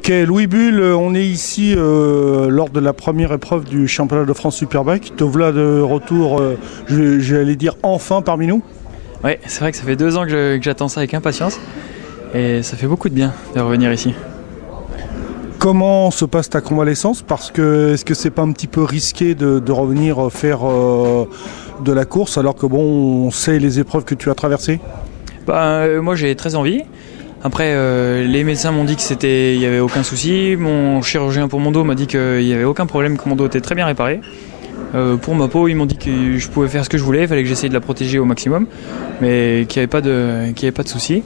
Ok, Louis Bull, on est ici lors de la première épreuve du championnat de France Superbike. Te voilà de retour, j'allais dire enfin parmi nous. Ouais, c'est vrai que ça fait 2 ans que j'attends ça avec impatience et ça fait beaucoup de bien de revenir ici. Comment se passe ta convalescence? Parce que est-ce que c'est pas un petit peu risqué de revenir faire de la course alors que bon, on sait les épreuves que tu as traversées? Moi j'ai très envie. Après, les médecins m'ont dit qu'il n'y avait aucun souci. Mon chirurgien pour mon dos m'a dit qu'il n'y avait aucun problème, que mon dos était très bien réparé. Pour ma peau, ils m'ont dit que je pouvais faire ce que je voulais, il fallait que j'essaye de la protéger au maximum, mais qu'il n'y avait pas de souci.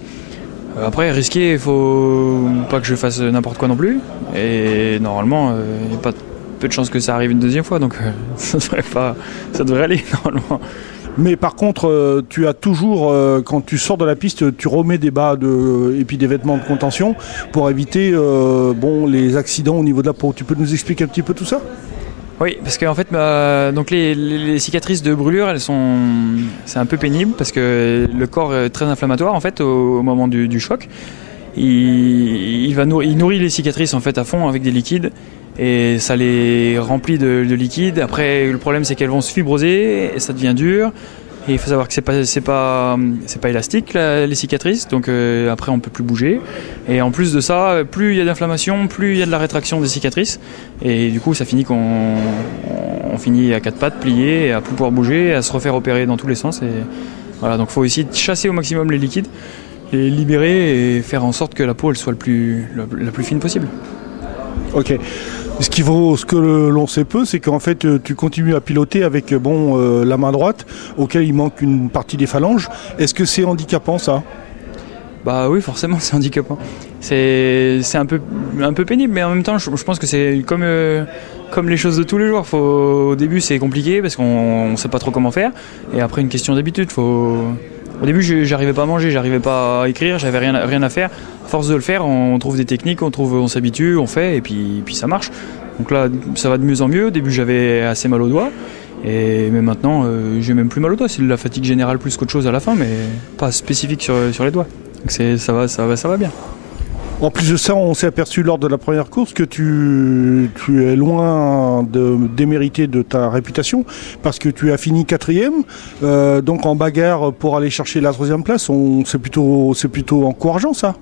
Après, risqué, il faut pas que je fasse n'importe quoi non plus. Et normalement, il n'y a pas peu de chances que ça arrive une deuxième fois, donc ça devrait aller normalement. Mais par contre, tu as toujours, quand tu sors de la piste, tu remets des bas et puis des vêtements de contention pour éviter les accidents au niveau de la peau. Tu peux nous expliquer un petit peu tout ça? Oui, parce qu'en fait, donc les cicatrices de brûlure, c'est un peu pénible parce que le corps est très inflammatoire en fait au moment du choc. Il nourrit les cicatrices en fait à fond avec des liquides et ça les remplit de liquide. Après, le problème c'est qu'elles vont se fibroser et ça devient dur. Et il faut savoir que c'est pas élastique les cicatrices, donc après on peut plus bouger. Et en plus de ça, plus il y a d'inflammation, plus il y a de la rétraction des cicatrices. Et du coup, ça finit qu'on finit à 4 pattes, plié, à plus pouvoir bouger, à se refaire opérer dans tous les sens. Et voilà, donc il faut essayer de chasser au maximum les liquides, les libérer et faire en sorte que la peau elle soit la plus fine possible. Ok. Ce que l'on sait peu, c'est qu'en fait, tu continues à piloter avec la main droite, auquel il manque une partie des phalanges. Est-ce que c'est handicapant, ça? Bah oui, forcément, c'est handicapant. C'est un peu pénible, mais en même temps, je pense que c'est comme les choses de tous les jours. Au début, c'est compliqué parce qu'on ne sait pas trop comment faire. Et après, une question d'habitude. Au début, j'arrivais pas à manger, j'arrivais pas à écrire, j'avais rien à faire. À force de le faire, on trouve des techniques, on s'habitue, on fait, et puis ça marche. Donc là, ça va de mieux en mieux. Au début, j'avais assez mal aux doigts. Mais maintenant, j'ai même plus mal aux doigts. C'est de la fatigue générale plus qu'autre chose à la fin, mais pas spécifique sur les doigts. Donc ça va bien. En plus de ça, on s'est aperçu lors de la première course que tu es loin de démériter de ta réputation parce que tu as fini 4e. Donc en bagarre pour aller chercher la 3e place, c'est plutôt encourageant ça.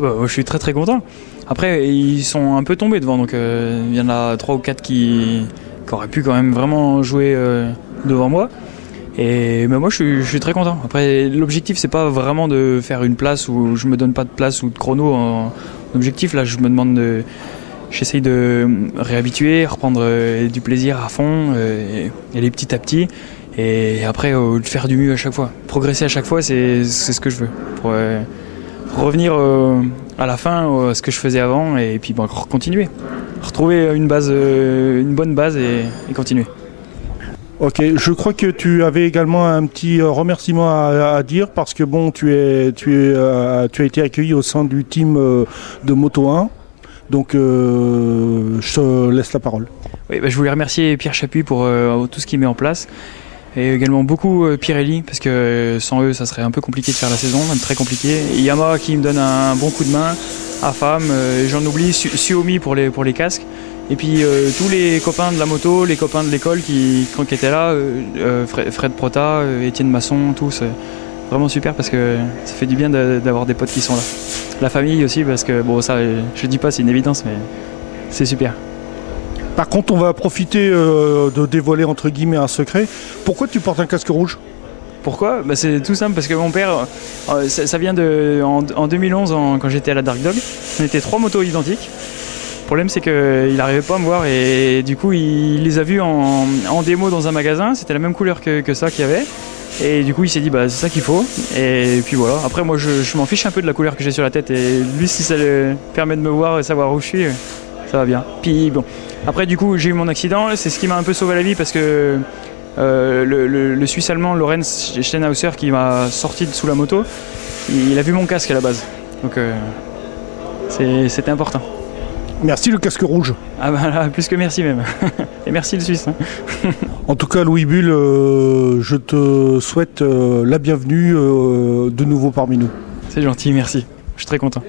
Je suis très très content. Après, ils sont un peu tombés devant, donc il y en a 3 ou 4 qui auraient pu quand même vraiment jouer devant moi. Mais moi je suis très content. Après l'objectif c'est pas vraiment de faire une place où je me donne pas de place ou de chrono en objectif. Là j'essaye de réhabituer, reprendre du plaisir à fond et aller petit à petit. Et après de faire du mieux à chaque fois. Progresser à chaque fois c'est ce que je veux. Pour revenir à la fin à ce que je faisais avant et puis continuer. Retrouver une bonne base et continuer. Ok, je crois que tu avais également un petit remerciement à dire parce que tu as été accueilli au sein du team de Moto 1. Donc je te laisse la parole. Oui, je voulais remercier Pierre Chapuis pour tout ce qu'il met en place et également beaucoup Pirelli parce que sans eux ça serait un peu compliqué de faire la saison, même très compliqué. Et Yamaha qui me donne un bon coup de main, AFAM, j'en oublie, Suomi pour les casques. Et puis tous les copains de la moto, les copains de l'école qui étaient là, Fred Prota, Étienne Masson, tous, vraiment super parce que ça fait du bien d'avoir des potes qui sont là. La famille aussi parce que ça je dis pas c'est une évidence mais c'est super. Par contre on va profiter de dévoiler entre guillemets un secret. Pourquoi tu portes un casque rouge? Pourquoi? C'est tout simple parce que mon père, ça vient en 2011 quand j'étais à la Dark Dog, on était 3 motos identiques. Le problème c'est qu'il n'arrivait pas à me voir et du coup il les a vus en démo dans un magasin, c'était la même couleur que ça qu'il y avait et du coup il s'est dit c'est ça qu'il faut et puis voilà. Après moi je m'en fiche un peu de la couleur que j'ai sur la tête et lui si ça le permet de me voir et savoir où je suis, ça va bien. Puis après du coup j'ai eu mon accident, c'est ce qui m'a un peu sauvé la vie parce que le Suisse allemand Lorenz Stenhauser qui m'a sorti de sous la moto, il a vu mon casque à la base donc c'était important. Merci le casque rouge. Ah là, plus que merci même. Et merci le Suisse. En tout cas Louis Bull, je te souhaite la bienvenue de nouveau parmi nous. C'est gentil, merci. Je suis très content.